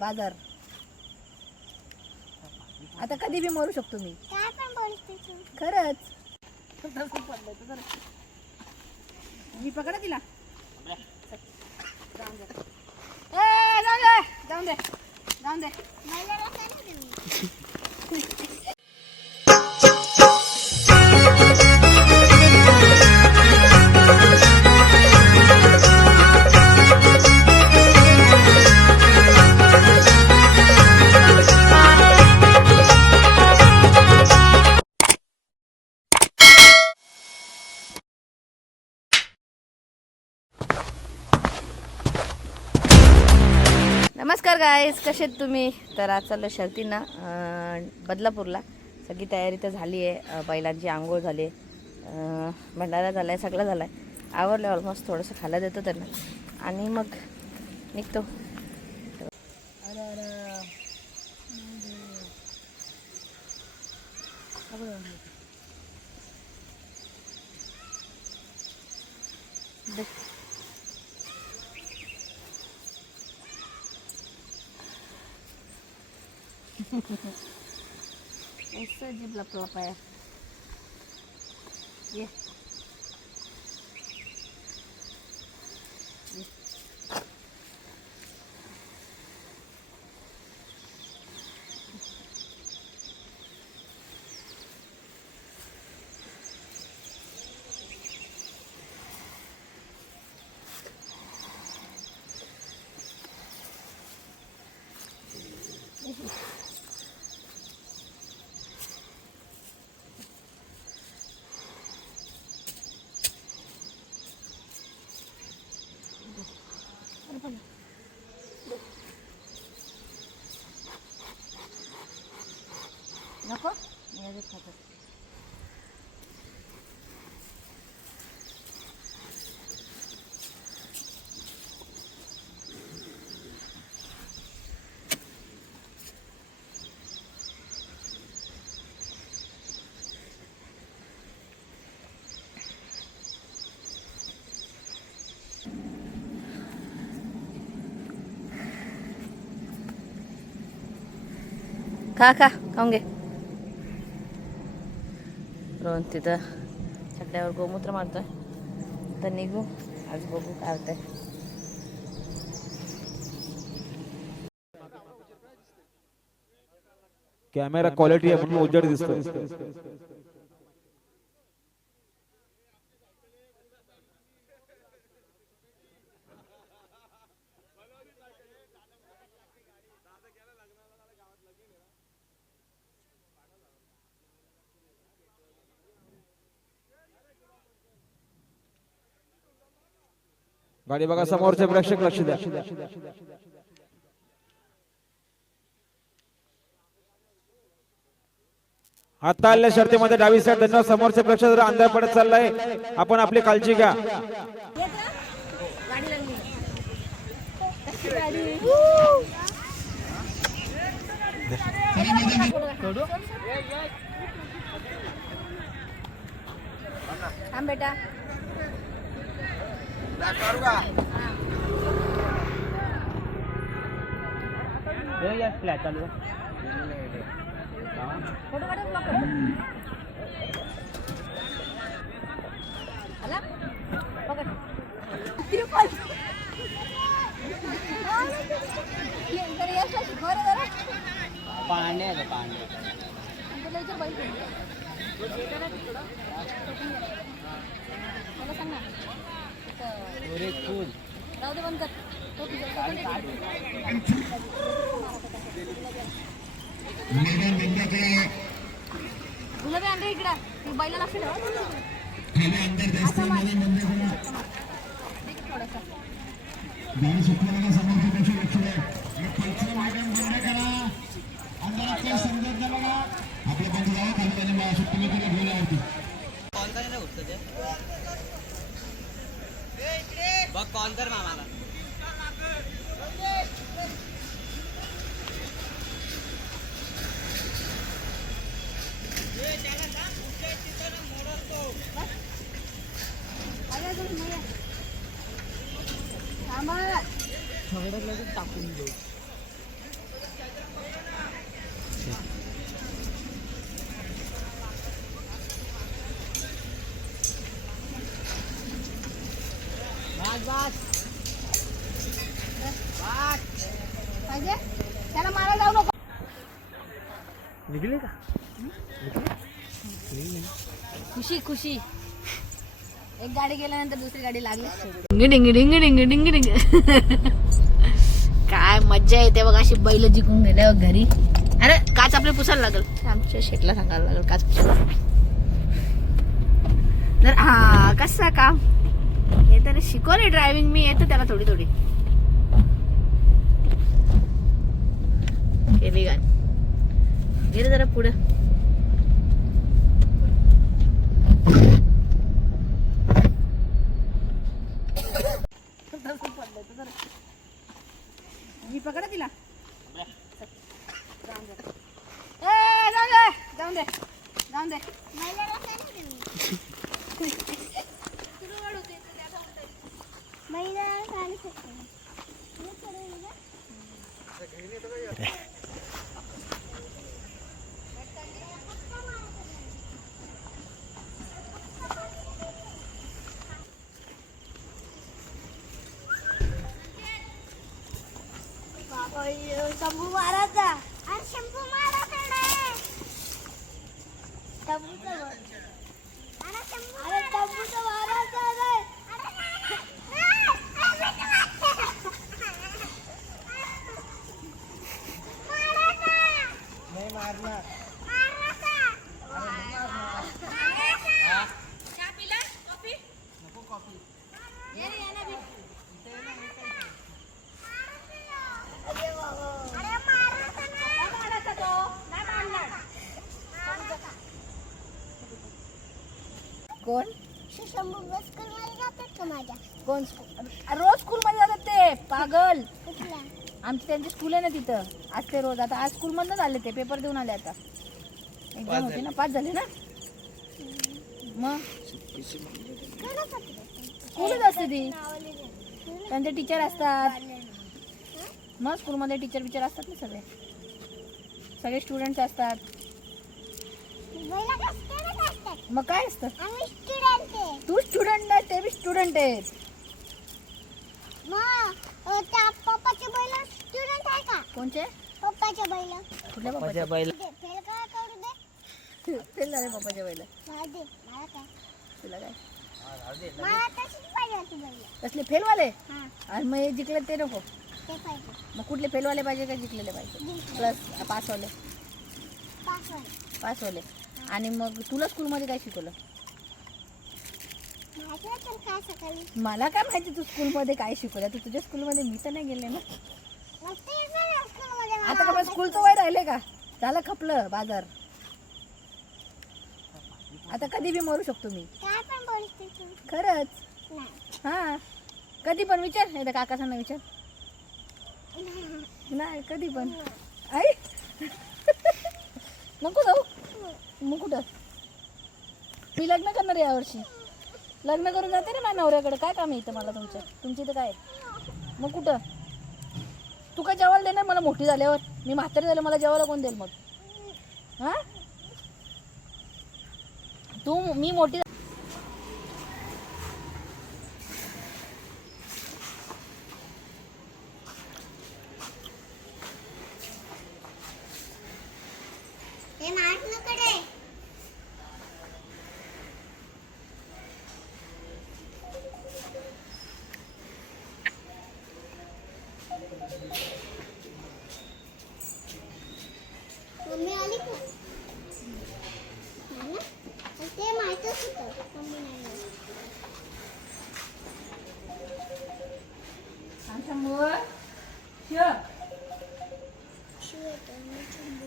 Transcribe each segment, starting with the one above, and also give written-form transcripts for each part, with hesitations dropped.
बाजार आता कधी बी मरू शकतो मी. काय पण बोलते तू. खरंच मी पकडा तिला. जाऊन दे जाऊन दे जाऊन दे. मला नका ना देऊ. नमस्कार गाईज, कसे आहेत तुम्ही? तर आज चाललं शर्तींना बदलापूरला. सगळी तयारी तर झाली आहे. बैलांची आंघोळ झाली आहे, भंडारा झाला आहे, सगळं झालं आहे. आवरलं ऑलमोस्ट. थोडंसं खायला देतो त्यांना आणि मग निघतो. ऐसा जीभ लपलपाया. ये नको मी खातात. खा खा खाऊन घे. रोहन तिथं छकड्यावर गोमूत्र मारतोय. तर निघू, आज बघू काय होतंय. कॅमेरा क्वालिटी आहे म्हणून उजेड दिसतोय. गाडी बघा, समोरचे प्रेक्षक लक्ष द्या. आता आलेल्या शर्तीमध्ये डावी साईड धन्यवाद. समोरचे प्रेक्षक अंधार पडत चाललाय, आपण आपली काळजी घ्या. थांब बेटा. फोटो काढून ब्लॉक कर. आला पकड. पांडे आहे पांडे. मला सांग ना. जाऊ दे, बंद कर. गुलाबी अंडे इकडे बैला लक्ष ठेवा. बघ कॉल कर मामाला. थांबा. पाहिजे त्याला मारा जाऊ नको. निघले का? खुशी खुशी एक गाडी गेल्यानंतर दुसरी गाडी लागली. डिंग डिंग डिंग डिंग डिंग. काय मज्जा येते बघा अशी बैल जिंकून गेल्यावर घरी. अरे काच आपले पुसायला लागल. आमच्या शेटला सांगायला लागल काच पुसायला. तर हा कसं काम हे तर शिकवले ड्रायव्हिंग मी येतं त्याला थोडी थोडी केली गाडी. गेले जरा पुढे. मी पकडा तिला. जाऊन दे जाऊन दे जाऊन दे. बैलाला काय नाही दिलं. बैलाला काय नाही शकत. शंभू मारायचा. अरे शंभू मारायचा नाही. शंभूचा बोल. अरे शंभूचा मारायचा नाही. नाही मारणार. कोण शंभू बस स्कूलमध्ये जातात का माझ्या? कोण रोज स्कूल मध्ये जातात ते पागल. कुठला? आमची त्यांची स्कूल आहे ना तिथं. आज ते रोज आता आज स्कूल मधूनच आले ते पेपर देऊन आले. आता एक्झाम होती ना 5 झाले ना. मग स्कूलच असते ती. त्यांचे टीचर असतात. मग स्कूलमध्ये टीचर असतात ना सगळे. सगळे स्टुडंट्स असतात. बैला का स्टुडंट असतात? मग काय असतं. आम्ही स्टुडंट आहे. तू स्टुडंट नाही ते बी स्टुडंट आहेत. मग त्या पप्पाचे बैल स्टुडंट आहे का? कोणचे पप्पाचे बैल. कुठल्या पप्पाच्या बैल. फेल का करू दे. फेल झाले पप्पाच्या बैल. मला दे. मला काय? तुला काय मला तशीच पाहिजे होती बैल. कसले फेलवाले. हां आणि मग हे जिंकले ते नको. ते पाहिजे. मग कुठले फेलवाले पाहिजे का जिंकलेले पाहिजे. प्लस पासवाले. पासवाले. आणि मग तुला स्कूलमध्ये काय शिकवलं. माहिती तर काय सकाळी. मला काय माहिती तू स्कूलमध्ये काय शिकवलं. तू तुझ्या स्कूलमध्ये मी तर नाही गेले ना. मग ते नाही स्कूलमध्ये मला आता का स्कूलचं वय राहिले का. झालं खपलं बाजार. आता कधी बी मरू शकतो मी. काय पण बोलते तू. खरंच. नाही. हा कधी पण विचार नाही तर काकासांना विचार. नाही कधी पण. आई नको जाऊ. मग कुठं मी लग्न करणार आहे यावर्षी. लग्न करून जाते ना माझ्या नवऱ्याकडे. काय काम आहे इथं मला तुमच्या इथं काय. मग कुठं तू काय जेवायला देणार मला मोठी झाल्यावर. मी म्हातारी झाले मला जेवायला कोण देईल मग. हां तू मी मोठी. हे मारण्याकडे. मम्मी आली का? नाही ना? आणि ते माहीतच होतं मम्मी नाही आली. आमच्या मुळ शिव येतो मी चंबू.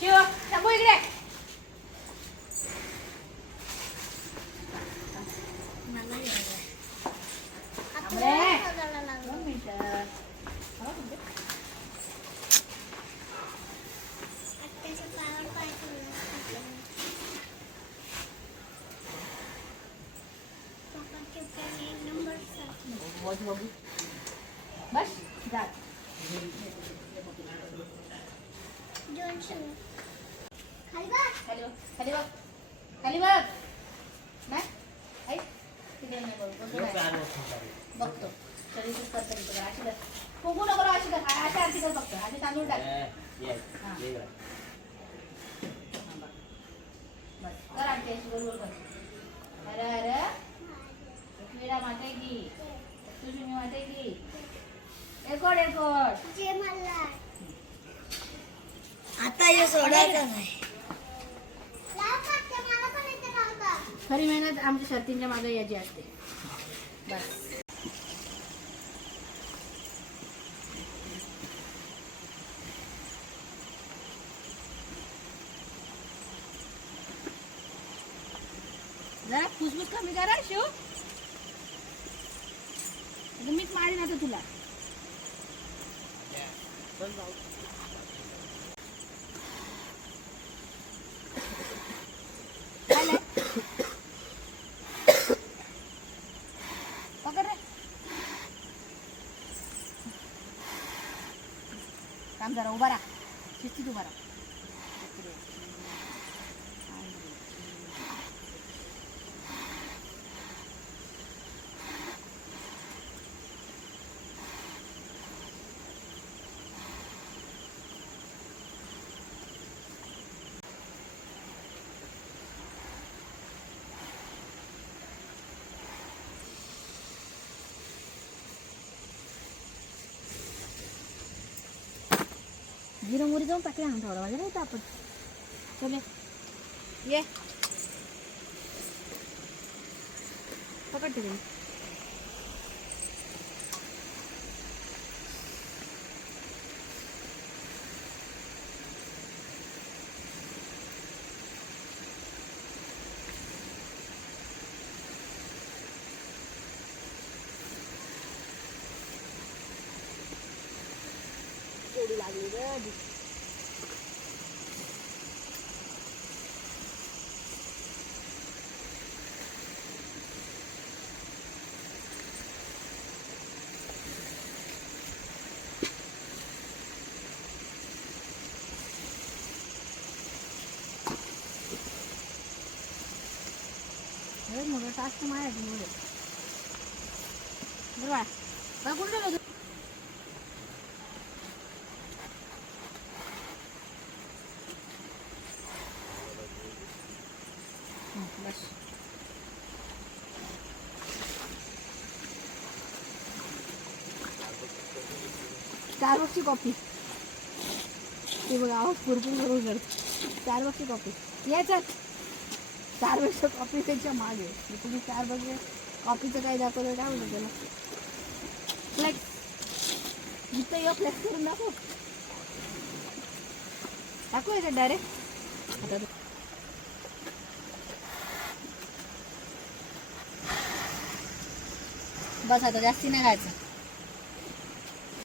शिव शंभू इकडे. बस बघू बस जा जॉन्सन खाली बघ. खाली बघ खाली बघ खाली बघ नाही ऐक तिकडे नाही बघतो शरीरच करतो मी तुला अशी कर फुगू नको रे, अशी कर अशा आरती कर फक्त आधी तांदूळ टाक हां. बस कर आरती अशी बरोबर कर. अरे अरे लक्ष्मीला माते की तुझी मी माते की एकोड एकोड जे मला आता हे सोडायचं नाही. लाव काढते, मला पण येते लावता. खरी मेहनत आमच्या शर्तींच्या मागे याची असते बस. जरा फुसफुस कमी करा शिव, मीच मारीन आता तुला. पकड रे काम जरा उभा राहा शिस्तीत उभा राहा. जिरं मोरी जाऊन टाकले हा थोडा वाजता नाही आपण चले ये पकडते तुम्ही. एवढी लागली ग मोठा टास्क माया बरोबर कुठे बस. स्टारबक्सची कॉफी ते बघा आवाज पुरपूर करून करतो. स्टारबक्सची कॉफी ये चल. स्टारबक्सच्या कॉफीपेक्षा मागे तुम्ही स्टारबक्स कॉफीचं काय दाखवलं काय म्हणतो त्याला फ्लेक्स जिथं ये फ्लेक्स करून दाखव याच्यात डायरेक्ट आता बस आता जास्ती नाही खायचं.